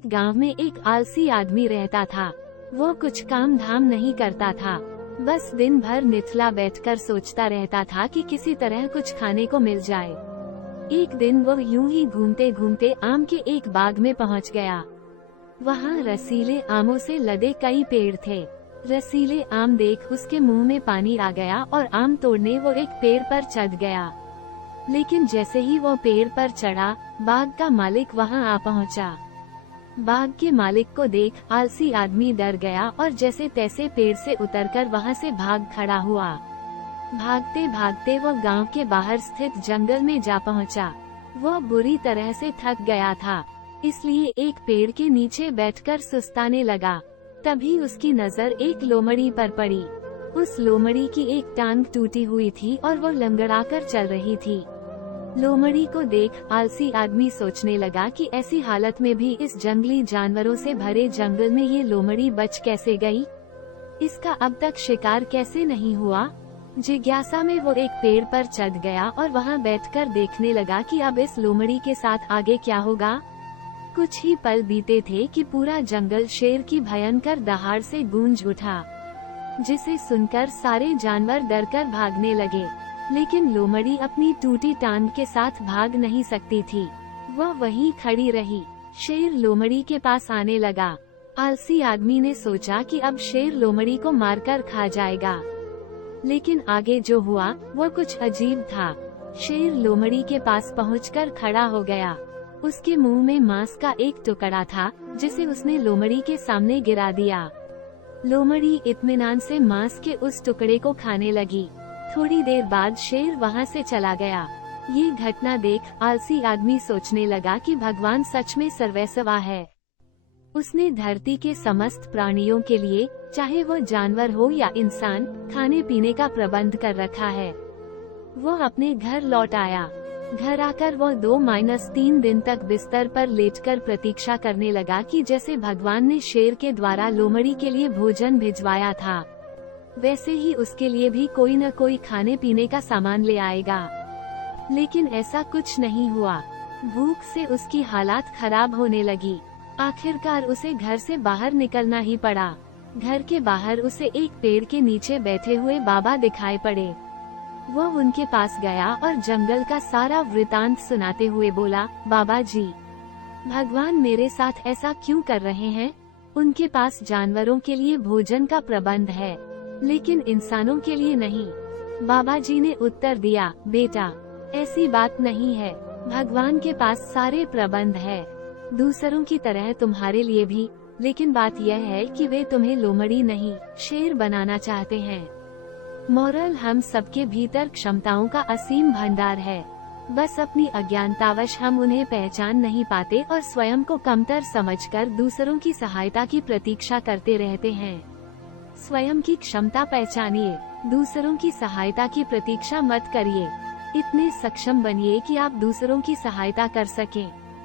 एक गांव में एक आलसी आदमी रहता था। वो कुछ काम धाम नहीं करता था, बस दिन भर निचला बैठकर सोचता रहता था कि किसी तरह कुछ खाने को मिल जाए। एक दिन वो यूं ही घूमते घूमते आम के एक बाग में पहुंच गया। वहां रसीले आमों से लदे कई पेड़ थे। रसीले आम देख उसके मुंह में पानी आ गया और आम तोड़ने वो एक पेड़ पर चढ़ गया। लेकिन जैसे ही वो पेड़ पर चढ़ा, बाग का मालिक वहां आ पहुंचा। बाग के मालिक को देख आलसी आदमी डर गया और जैसे तैसे पेड़ से उतरकर वहां से भाग खड़ा हुआ। भागते भागते वो गांव के बाहर स्थित जंगल में जा पहुंचा। वो बुरी तरह से थक गया था, इसलिए एक पेड़ के नीचे बैठकर सुस्ताने लगा। तभी उसकी नजर एक लोमड़ी पर पड़ी। उस लोमड़ी की एक टांग टूटी हुई थी और वो लंगड़ाकर चल रही थी। लोमड़ी को देख आलसी आदमी सोचने लगा कि ऐसी हालत में भी इस जंगली जानवरों से भरे जंगल में ये लोमड़ी बच कैसे गई? इसका अब तक शिकार कैसे नहीं हुआ? जिज्ञासा में वो एक पेड़ पर चढ़ गया और वहां बैठकर देखने लगा कि अब इस लोमड़ी के साथ आगे क्या होगा। कुछ ही पल बीते थे कि पूरा जंगल शेर की भयंकर दहाड़ से गूंज उठा, जिसे सुनकर सारे जानवर डरकर भागने लगे। लेकिन लोमड़ी अपनी टूटी टांग के साथ भाग नहीं सकती थी। वह वहीं खड़ी रही। शेर लोमड़ी के पास आने लगा। आलसी आदमी ने सोचा कि अब शेर लोमड़ी को मारकर खा जाएगा, लेकिन आगे जो हुआ वो कुछ अजीब था। शेर लोमड़ी के पास पहुंचकर खड़ा हो गया। उसके मुंह में मांस का एक टुकड़ा था, जिसे उसने लोमड़ी के सामने गिरा दिया। लोमड़ी इत्मीनान से मांस के उस टुकड़े को खाने लगी। थोड़ी देर बाद शेर वहां से चला गया। ये घटना देख आलसी आदमी सोचने लगा कि भगवान सच में सर्वैसवा है। उसने धरती के समस्त प्राणियों के लिए, चाहे वो जानवर हो या इंसान, खाने पीने का प्रबंध कर रखा है। वो अपने घर लौट आया। घर आकर वो 2-3 दिन तक बिस्तर पर लेटकर प्रतीक्षा करने लगा कि जैसे भगवान ने शेर के द्वारा लोमड़ी के लिए भोजन भिजवाया था, वैसे ही उसके लिए भी कोई न कोई खाने पीने का सामान ले आएगा। लेकिन ऐसा कुछ नहीं हुआ। भूख से उसकी हालात खराब होने लगी। आखिरकार उसे घर से बाहर निकलना ही पड़ा। घर के बाहर उसे एक पेड़ के नीचे बैठे हुए बाबा दिखाई पड़े। वो उनके पास गया और जंगल का सारा वृतांत सुनाते हुए बोला, बाबा जी, भगवान मेरे साथ ऐसा क्यों कर रहे हैं? उनके पास जानवरों के लिए भोजन का प्रबंध है, लेकिन इंसानों के लिए नहीं। बाबा जी ने उत्तर दिया, बेटा, ऐसी बात नहीं है। भगवान के पास सारे प्रबंध है, दूसरों की तरह तुम्हारे लिए भी। लेकिन बात यह है कि वे तुम्हें लोमड़ी नहीं, शेर बनाना चाहते हैं। मोरल, हम सबके भीतर क्षमताओं का असीम भंडार है, बस अपनी अज्ञानतावश हम उन्हें पहचान नहीं पाते और स्वयं को कमतर समझकर दूसरों की सहायता की प्रतीक्षा करते रहते हैं। स्वयं की क्षमता पहचानिए, दूसरों की सहायता की प्रतीक्षा मत करिए। इतने सक्षम बनिए कि आप दूसरों की सहायता कर सकें।